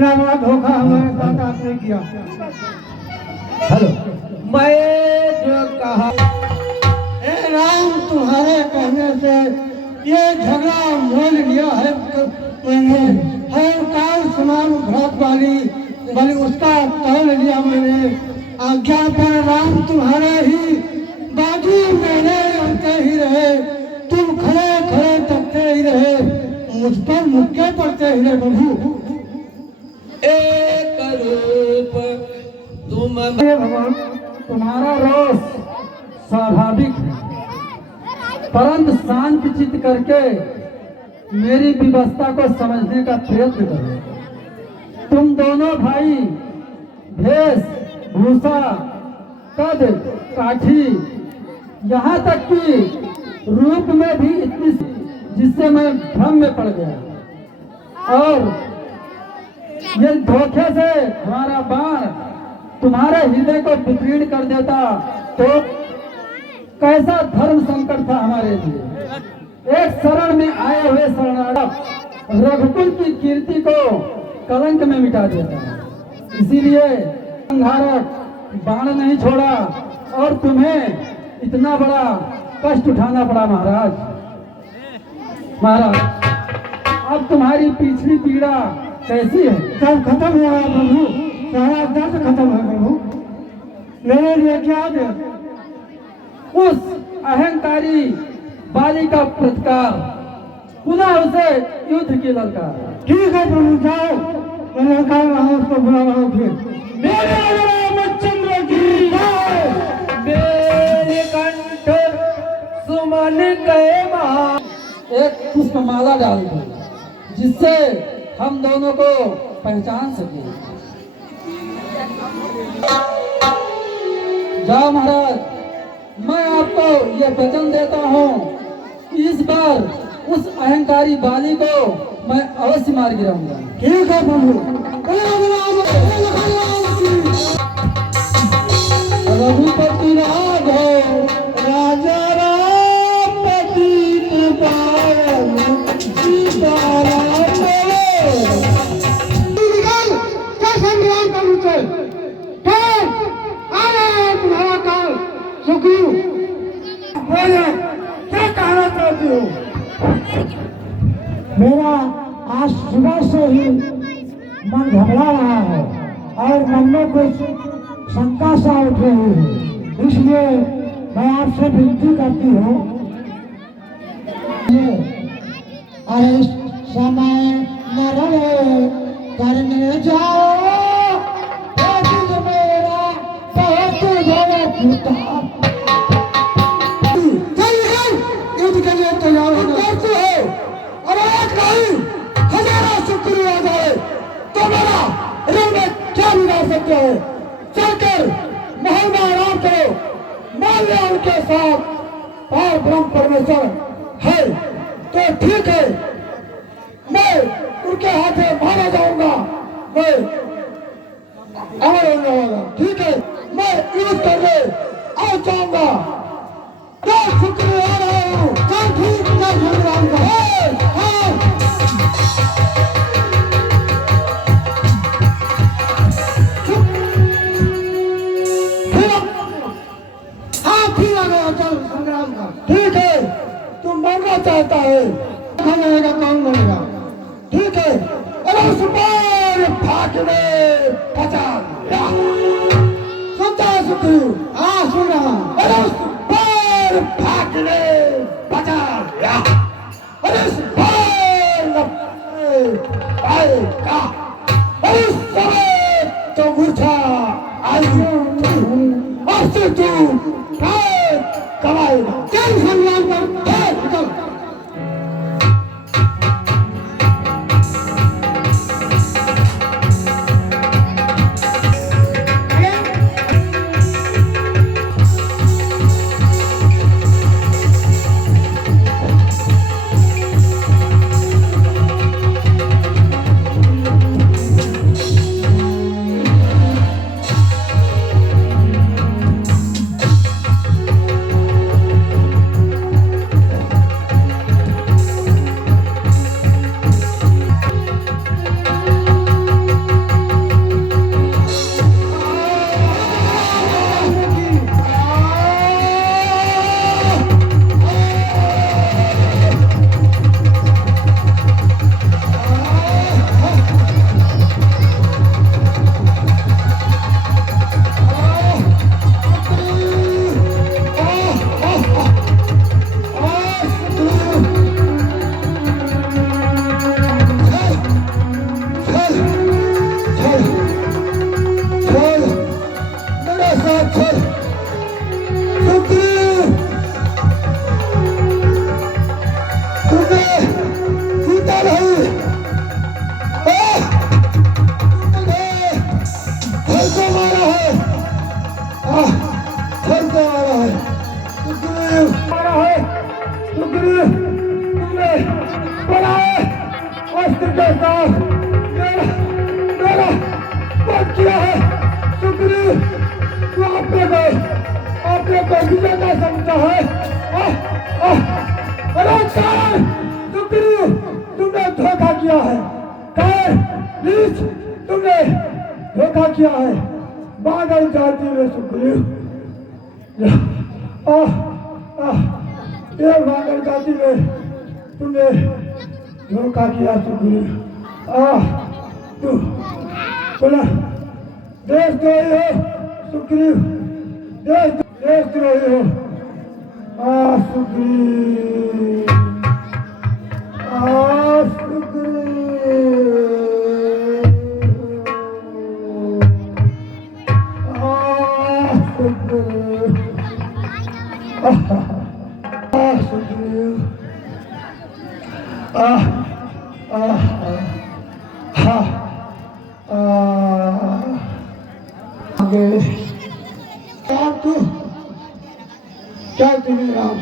इतना बड़ा धोखा हमारे साथ आपने किया। हेलो, मैं जो कहा राम, तुम्हारे कहने से ये झगड़ा मोल लिया है मैंने। हर काल समान भ्रात वाली उसका तौल लिया मैंने। आज्ञा पर राम तुम्हारे ही बाजू मेरे उनके ही रहे। तुम खड़े खड़े तकते ही रहे, मुझ पर मुक्के पड़ते ही रहे प्रभु। एक रूप तुम भगवान, तुम्हारा रोष स्वाभाविक है, परंतु शांत चित्त करके मेरी विवस्था को समझने का प्रयत्न करो। तुम दोनों भाई भेष भूषा कद काठी यहाँ तक कि रूप में भी इतनी, जिससे मैं भ्रम में पड़ गया। और ये धोखे से हमारा बाण तुम्हारे हृदय को विकीर्ण कर देता तो कैसा धर्म संकट था हमारे लिए। एक शरण में आए हुए शरणागत रघुकुल की कीर्ति को कलंक में मिटा देता। इसीलिए संहारक बाण नहीं छोड़ा और तुम्हें इतना बड़ा कष्ट उठाना पड़ा महाराज। अब तुम्हारी पिछली पीड़ा कैसी है? सब खत्म हुआ है प्रभु, सारा दर्द खत्म है प्रभु। मेरे लिए क्या दे? उस अहंकारी बाली का प्रतिकार, पुनः उसे युद्ध की ललकार। ठीक है प्रभु, जाओ, मैं लड़का रहा हूँ, उसको बुला रहा हूँ। फिर मेरे रामचंद्र की जय, मेरे कंठ सुमन गए महा। एक पुष्पमाला डाल दो जिससे हम दोनों को पहचान सके। जाओ महाराज, मैं आपको ये वचन देता हूँ कि इस बार उस अहंकारी बाली को मैं अवश्य मार गिराऊंगा। ठीक है प्रभु। रघुपति राघव राजा राम पतित पावन सीताराम क्या संग्राम करूँ चल तुम्हारा काल सुखी बोले क्या कहना चाहती हो? मेरा आज सुबह से ही मन घबरा रहा है और मन में कुछ शंका सा उठ रही है, इसलिए मैं आपसे विनती करती हूँ। अरे समय न रहे करने जाओ, मेरा बहुत बड़ा पिता युद्ध के लिए तैयार हो और एक नहीं हजारों शुक्रिया जाए तो मेरा ऋण में क्या बिगाड़ सकते हो? चलकर महल में आराम करो, मान लिया उनके साथ पार ब्रह्म परमेश्वर है तो ठीक है, मैं उनके हाथे मारा जाऊंगा, मैं अमर हो जाऊंगा। ठीक है, मैं युद्ध करने आ जाऊंगा। तो शुक्रिया आ रहा हूँ। चल ठीक है, भगवान का संग्राम का। ठीक है, तुम मरना चाहता है, मरेगा कौन मरेगा? ठीक है, अरे उस पर भागने बचा सुनता है सुखी? हाँ सुन रहा हूँ। अरे उस पर भागने बचा अरे उस पर आएगा, अरे उस समय तो मूर्छा आई अब से तू कमाएगा। चल संग्राम पर निकल। आपको विजेता समझता है। अरे कायर सुग्रीव, तुमने धोखा किया है। कायर नीच, तुमने धोखा किया है। बादल जाती में सुग्रीव, ये बादल जाती में तुमने धोखा किया सुग्रीव। तू बोला देशद्रोही हो सुग्रीव, देशद्रोही हो। सुग्रीव, सुग्रीव, सुग्रीव, सुग्रीव, राम तू क्या तुम्हें राम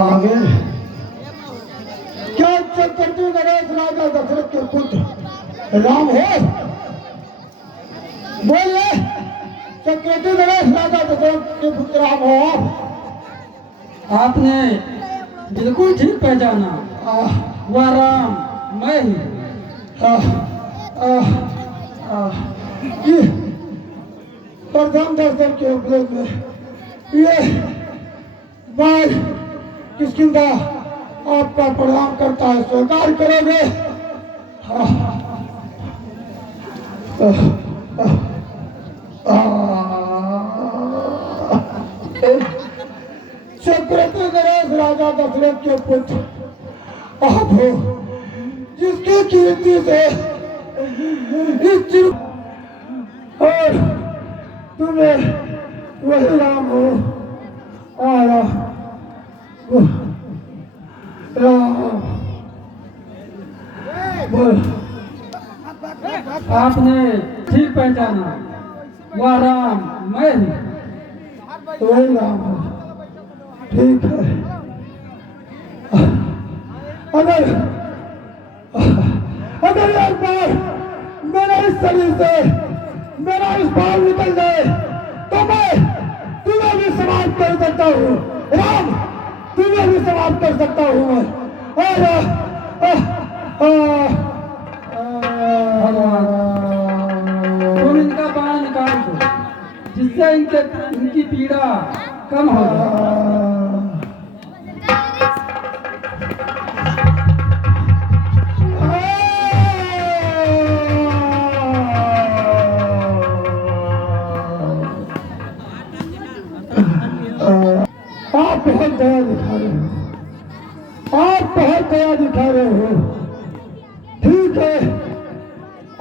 आगे क्या चक्रवर्ती नरेश राजा दशरथ के पुत्र राम हो? बोलिए, चक्रवर्ती नरेश राजा दशरथ के पुत्र राम हो? आपने बिल्कुल ठीक पहचाना, वह राम मैं ही। प्रथम दर्शन के उपलक्ष्य में ये बाल किसकिंदा आपका प्रणाम करता है, स्वीकार करोगे? चक्रवर्ती नरेश राजा दशरथ के पुत्र आप हो, जिसकी कीर्ति से इस और तुम्हें वही राम हो। राम बोल, आपने ठीक पहचाना, वह राम मैं ही। वही राम हो, ठीक है। अगर एक बार मेरा इस शरीर से मेरा इस भाव निकल जाए तो मैं तुम्हें भी समाप्त कर सकता हूँ। राम, तुम्हें भी समाप्त कर सकता हूँ मैं। तुम इनका बाण निकाल दो, जिससे इनकी पीड़ा कम हो जाए। आप बहुत दया दिखा रहे हो, आप बहुत दया दिखा रहे हो। ठीक है,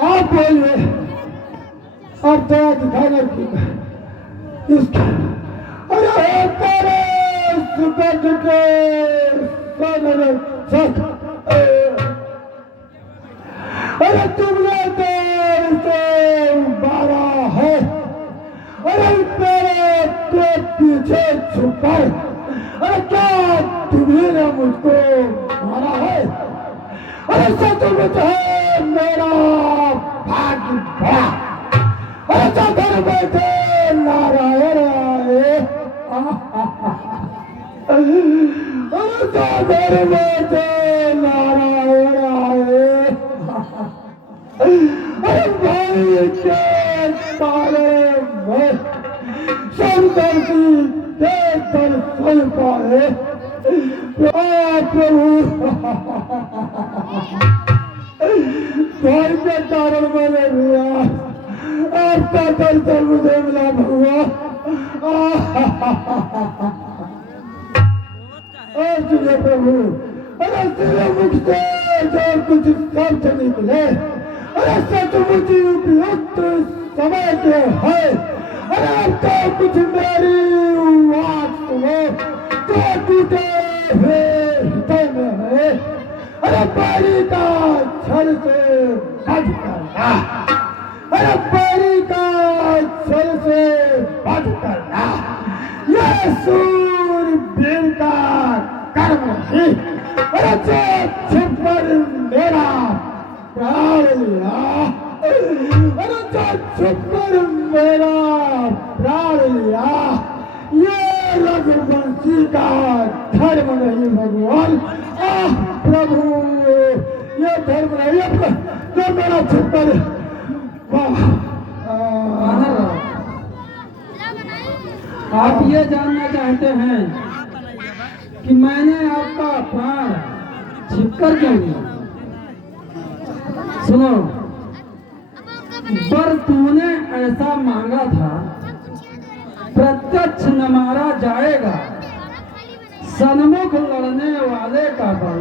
आप बोलिए, आप दया दिखाना ठीक है। इसका अरे तेरे सुगंध के सनरे सख, अरे तुमने देर से मारा है। अरे तेरे के पीछे छुपाए, अरे क्या तुम्ही ने मुझको मारा है? अरे सचमुच है मेरा भाग्य बड़ा। अरे चौधर बैठे नारायण आए, अरे चौधर बैठे नारायण आए। अरे भाई के तारे में शंकर की देकर सोई पाए। प्रभु भाई के कारण मैंने लिया, आपका दर्शन मुझे मिला भगवान। तुझे प्रभु, अरे तेरे मुख से जो कुछ शब्द निकले, अरे सचमुच उपयुक्त समय के है। अरे अब तो कुछ मेरी बात सुनो, तो टूटे हुए हृदय में है। अरे पैरी का छल से बध करना, अरे पैरी का छल से बध करना, यह सूरवीर का कर्म नहीं। अरे जो छुप कर मेरा प्राण लिया, अरे जो छुप कर मेरा प्राण लिया, ये रघुवंशी का धर्म नहीं भगवान। आह प्रभु, ये धर्म नहीं है, तो मेरा छप्पर। वाह। आप ये जानना चाहते हैं कि मैंने आपका प्राण छिपकर क्यों लिया? सुनो, पर तूने ऐसा मांगा था, प्रत्यक्ष न मारा जाएगा, सन्मुख लड़ने वाले का बल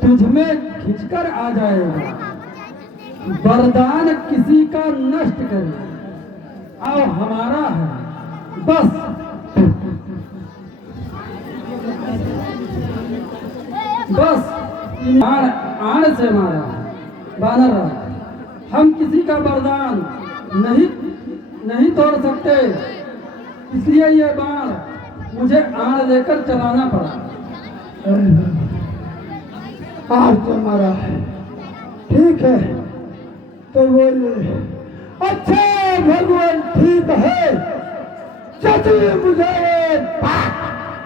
तुझमें खिंचकर आ जाएगा। वरदान किसी का नष्ट करे, आओ हमारा है बस। बस आड़ से मारा बानर, हम किसी का वरदान नहीं तोड़ सकते, इसलिए ये बाण मुझे आड़ लेकर चलाना पड़ा। आज तो मारा है, ठीक है तो बोलिए। अच्छा भगवान, ठीक है, चलिए मुझे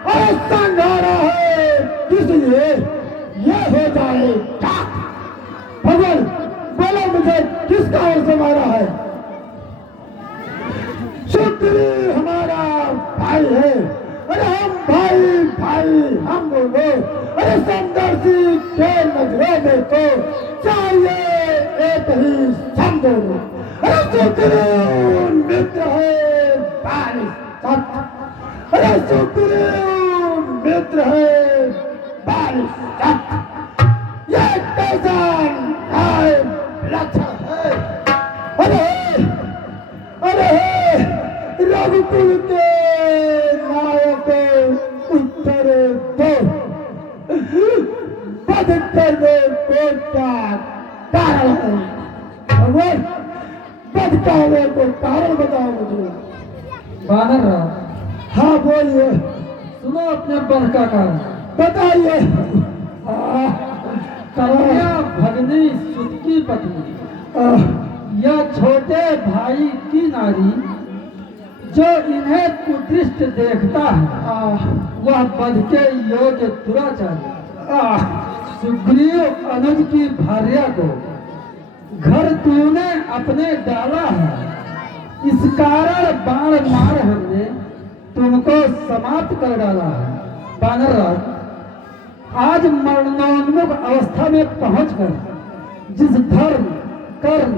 और संघारा है, इसलिए ये हो जाएगा। भगवान बोलो, मुझे किस कारण से मारा है? शुक्र हमारा भाई है। अरे हम भाई हम दोनों, अरे समदर्शी के नजरों में तो चाहिए एक ही हम दोनों। अरे शुक्र मित्र है भाई सत्य, अरे शुक्र मित्र है भाई सत्य। ये कैसा लक्षण है? अरे रघुकुल के नायक उत्तर दो, पद करने को क्या कारण है? भगवान पद करने को कारण बताओ मुझे। बानर, हाँ बोलिए। सुनो अपने पद का कारण बताइए। कन्या भगनी सुत की पत्नी, या छोटे भाई की नारी, जो इन्हें कुदृष्ट देखता है वह वध के योग्य दुराचारी। सुग्रीव अनुज की भार्या को घर तूने अपने डाला है, इस कारण बाण मार हमने तुमको समाप्त कर डाला है। बानरराज, आज मरणोन्मुख अवस्था में पहुंचकर जिस धर्म कर्म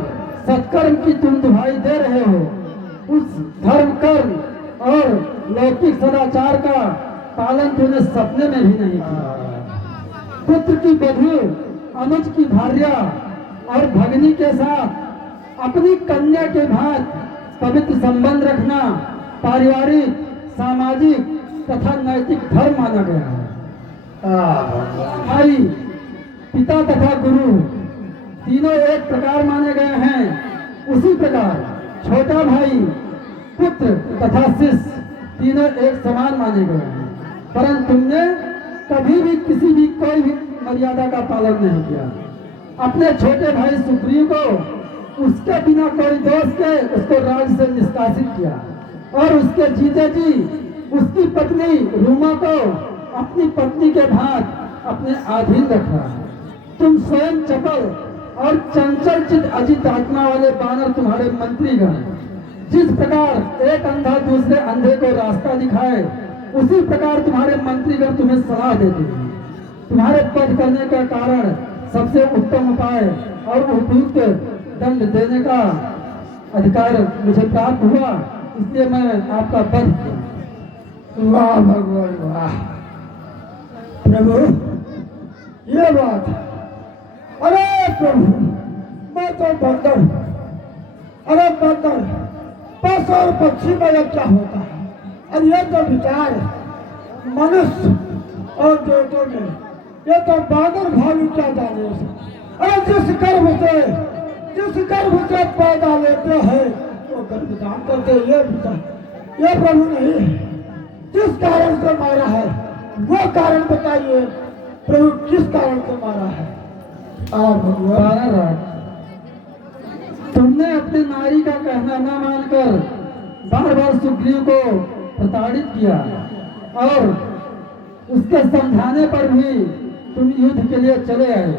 सत्कर्म की तुम दुहाई दे रहे हो, उस धर्म कर्म और लौकिक सदाचार का पालन तूने सपने में भी नहीं किया। पुत्र की बधू, अनुज की भार्या और भगनी के साथ अपनी कन्या के भांति पवित्र संबंध रखना पारिवारिक, सामाजिक तथा नैतिक धर्म माना गया है। भाई, पिता तथा गुरु तीनों एक प्रकार माने गए हैं। उसी प्रकार छोटा भाई, पुत्र तथा शिष्य तीनों एक समान माने गए हैं। परंतु तुमने कभी भी किसी भी कोई भी मर्यादा का पालन नहीं किया। अपने छोटे भाई सुग्रीव को उसके बिना कोई दोष के उसको राज्य से निष्कासित किया, और उसके जीते जी उसकी पत्नी रूमा को अपनी पत्नी के भाग अपने अधीन रखा। तुम स्वयं चपल और चंचल चित अजित आत्मा वाले बानर तुम्हारे मंत्रीगण जिस प्रकार एक अंधा दूसरे अंधे को रास्ता दिखाए, उसी प्रकार तुम्हारे मंत्रीगण तुम्हें सलाह देते हैं। तुम्हारे पद करने का कारण सबसे उत्तम उपाय और उपयुक्त दंड देने का अधिकार मुझे प्राप्त हुआ, इसलिए मैं आपका पद किया। वाह भगवान वाह। प्रभु ये बात, अरे प्रभु मैं तो बंदर, अरे बंदर पशु और पक्षी में यह क्या होता है? और ये तो विचार मनुष्य और देवतों में, ये तो बानर भालू क्या जाने। अरे जिस गर्भ से पैदा लेते हैं वो गर्भदान करते, ये प्रभु नहीं, जिस कारण से मारा है वो कारण बताइए प्रभु, किस कारण से मारा है? भगवान, तुमने अपने नारी का कहना न मानकर बार बार सुग्रीव को प्रताड़ित किया और उसके समझाने पर भी तुम युद्ध के लिए चले आए।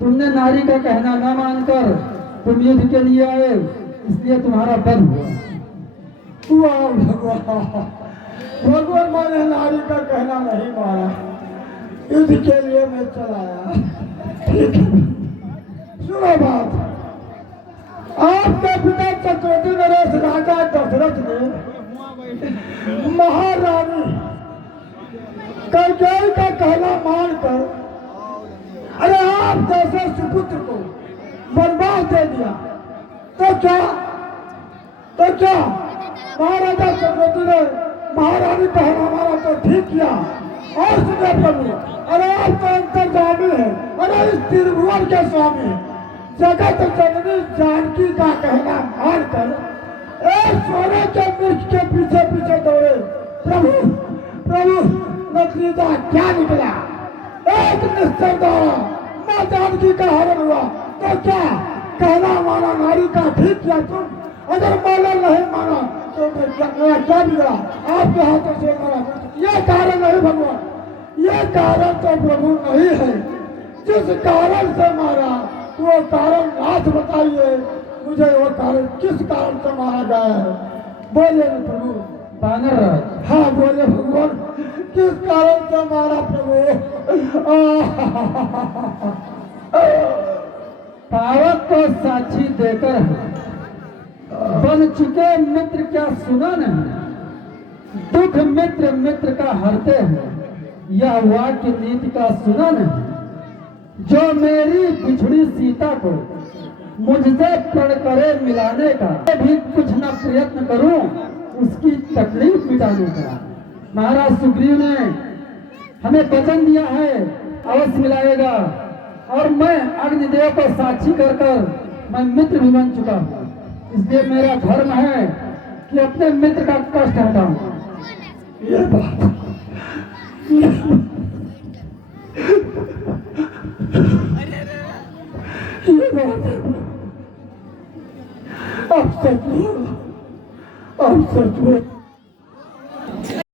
तुमने नारी का कहना न मानकर तुम युद्ध के लिए आए, इसलिए तुम्हारा वध हुआ। वाह भगवान, भगवान मैंने नारी का कहना नहीं माना, युद्ध के लिए मैं चला आया। ठीक है, सुनो बात। आपके पिता चक्रवर्ती नरेश राजा दशरथ ने महारानी कैकेयी का कहना मानकर अरे आप जैसे सुपुत्र को वनवास दे दिया, तो क्या महाराजा चक्रवर्ती ने महारानी कहना माना तो ठीक किया। और सुने प्रभु, अरे आप तो अंतर्यामी है, अरे इस त्रिभुवन के स्वामी है, जगत जननी जानकी का कहना मानकर एक सोने के वृक्ष के पीछे पीछे दौड़े। प्रभु प्रभु नतीजा क्या निकला? एक निश्चय द्वारा मां जानकी का हरण हुआ। तो क्या कहना माना नारी का ठीक किया तुम? अगर माना नहीं माना तो मेरा क्या बिगड़ा? आपके हाथों से मारा, यह कारण नहीं भगवान, यह कारण तो प्रभु नहीं है। जिस कारण से मारा वो कारण नाथ बताइए मुझे, वो कारण किस कारण से मारा गया है? बोले न प्रभु। बानर राज, हाँ बोले भगवान, किस कारण से मारा प्रभु? पावक को साक्षी देकर बन चुके मित्र क्या सुना नहीं? दुख मित्र मित्र का हरते हैं, यह वाक्य नीति का सुना नहीं? जो मेरी बिछड़ी सीता को मुझसे प्रण करे मिलाने का, मैं भी कुछ न प्रयत्न करूं उसकी तकलीफ मिटाने का। महाराज सुग्रीव ने हमें वचन दिया है अवश्य मिलाएगा, और मैं अग्निदेव को साक्षी कर मैं मित्र भी बन चुका हूँ। इसलिए मेरा धर्म है कि अपने मित्र का कष्ट हटाऊं। ये बात अब सच